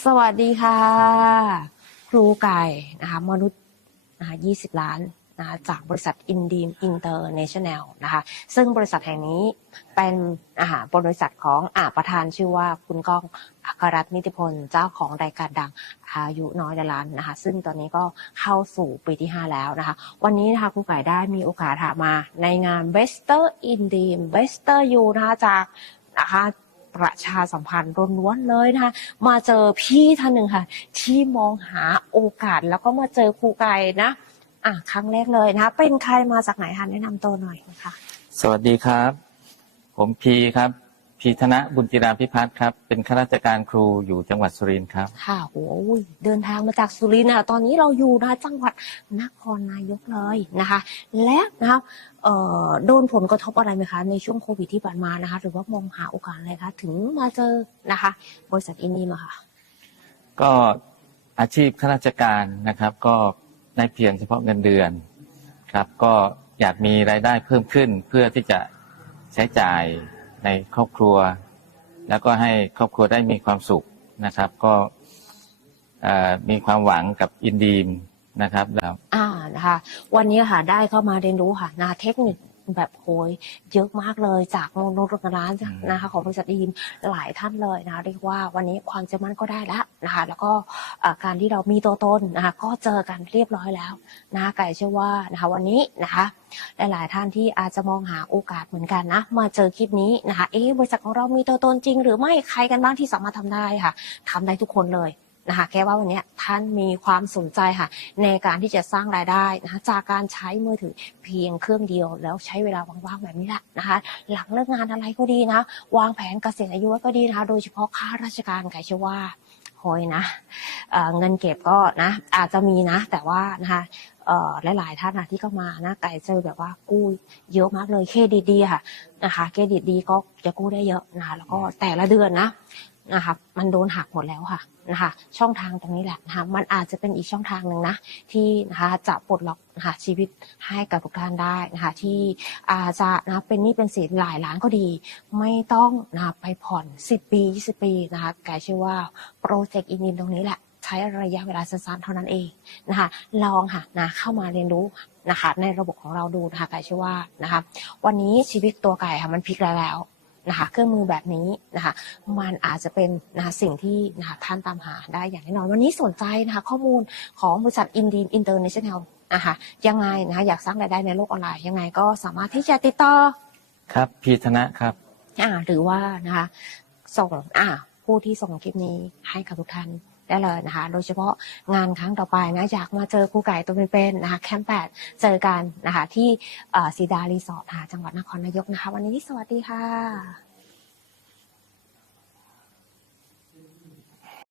สวัสดีค่ะ ครูไก่นะคะมนุษย์นะคะ20 ล้านนะคะจากบริษัทอินดีมอินเตอร์เนชั่นแนลนะคะ ซึ่งบริษัทแห่งนี้เป็นอาหารบริษัทของอาประธานชื่อว่าคุณก้องอัครรัตน์นิติพลเจ้าของรายการดังอายุน้อยในล้านนะคะ ซึ่งตอนนี้ก็เข้าสู่ปีที่ 5 แล้วนะคะ วันนี้นะคะครูไก่ได้มีโอกาสมาในงาน w e s t e r i n d e a m w e s t e r U นะคะจากนะคะ ประชาสัมพันธ์ล้วนๆเลยนะคะ มาเจอพี่ท่านหนึ่งค่ะ ที่มองหาโอกาสแล้วก็มาเจอครูไก่นะ อะครั้งแรกเลยนะคะ เป็นใครมาจากไหนคะแนะนำตัวหน่อยนะคะสวัสดีครับ ผมพีครับ พีธนบุญจิราพิพัฒน์ครับ เป็นข้าราชการครูอยู่จังหวัดสุรินทร์ครับ ค่ะโอ้ยเดินทางมาจากสุรินทร์นะตอนนี้เราอยู่นะจังหวัดนครนายกเลยนะคะ และนะคะเอ่อโดนผลกระทบอะไรไหมคะ ในช่วงโควิดที่ผ่านมานะคะ หรือว่ามองหาโอกาสอะไรคะ ถึงมาเจอนะคะ บริษัทอินดีมาค่ะ ก็อาชีพข้าราชการนะครับ ก็ได้เพียงเฉพาะเงินเดือนครับ ก็อยากมีรายได้เพิ่มขึ้นเพื่อที่จะใช้จ่าย ในครอบครัว แล้วก็ให้ครอบครัวได้มีความสุขนะครับ ก็มีความหวังกับอินดีมนะครับแล้วอ่านะคะวันนี้ค่ะได้เข้ามาเรียนรู้ค่ะนาเทคนิค แบบโหยเยอะมากเลยจากโมโนรร้านนะคะของบริษัทดีมหลายท่านเลยนะเรียกว่าวันนี้ความเชื่อมั่นก็ได้แล้วนะคะแล้วก็การที่เรามีตัวตนนะคะก็เจอกันเรียบร้อยแล้วนะคะไก่เชื่อว่านะคะวันนี้นะคะหลาย ๆ ท่านที่อาจจะมองหาโอกาสเหมือนกันนะ มาเจอคลิปนี้นะคะเอ๊ะบริษัทของเรามีตัวตนจริง หรือไม่ใครกันบ้างที่สามารถทำได้ค่ะทำได้ทุกคนเลย นะคะแค่ว่าวันนี้ท่านมีความสนใจค่ะ ในการที่จะสร้างรายได้นะคะจากการใช้มือถือเพียงเครื่องเดียว แล้วใช้เวลาว่างๆแบบนี้แหละนะคะ หลังเลิกงานอะไรก็ดีนะ วางแผนเกษียณอายุก็ดีนะคะโดยเฉพาะข้าราชการไก่เชื่อว่าโหยนะเเงินเก็บก็นะอาจจะมีนะ แต่ว่านะคะหลายๆท่านนะที่เข้ามานะไก่เจอแบบว่ากู้เยอะมากเลยเครดิตดีค่ะนะคะเครดิตดีก็จะกู้ได้เยอะนะคะแล้วก็แต่ละเดือนนะ นะคะมันโดนหักหมดแล้วค่ะนะคะช่องทางตรงนี้แหละนะคะมันอาจจะเป็นอีกช่องทางหนึ่งนะที่นะคะจะปลดล็อกนะคะชีวิตให้กับทุกท่านได้นะคะที่อาจจะนะเป็นนี้เป็นสินหลายล้านก็ดี ไม่ต้องนะไปผ่อน 10 ปี 20 ปีนะคะกายเชื่อว่าโปรเจกต์อินดินตรงนี้แหละใช้ระยะเวลาสั้นๆเท่านั้นเองนะคะลองค่ะนะเข้ามาเรียนรู้นะคะในระบบของเราดูนะคะกายเชื่อว่านะคะวันนี้ชีวิตตัวไก่ค่ะมันพลิกแล้ว นะคะเครื่องมือแบบนี้นะคะมันอาจจะเป็นนะคะสิ่งที่นะคะท่านตามหาได้อย่างแน่นอน วันนี้สนใจนะคะข้อมูลของบริษัทอินดีมอินเตอร์เนชั่นแนลนะคะยังไงนะคะอยากสร้างรายได้ในโลกออนไลน์ยังไงก็สามารถที่จะติดต่อครับพีธนะครับอ่าหรือว่านะคะส่งอ่าผู้ที่ส่งคลิปนี้ให้กับทุกท่าน ได้เลยนะคะ โดยเฉพาะงานครั้งต่อไปนะอยากมาเจอครูไก่ตัวเป็นๆนะคะแคมป์แปดเจอกันนะคะที่ซีดารีสอร์ทจังหวัดนครนายกนะคะ วันนี้สวัสดีค่ะ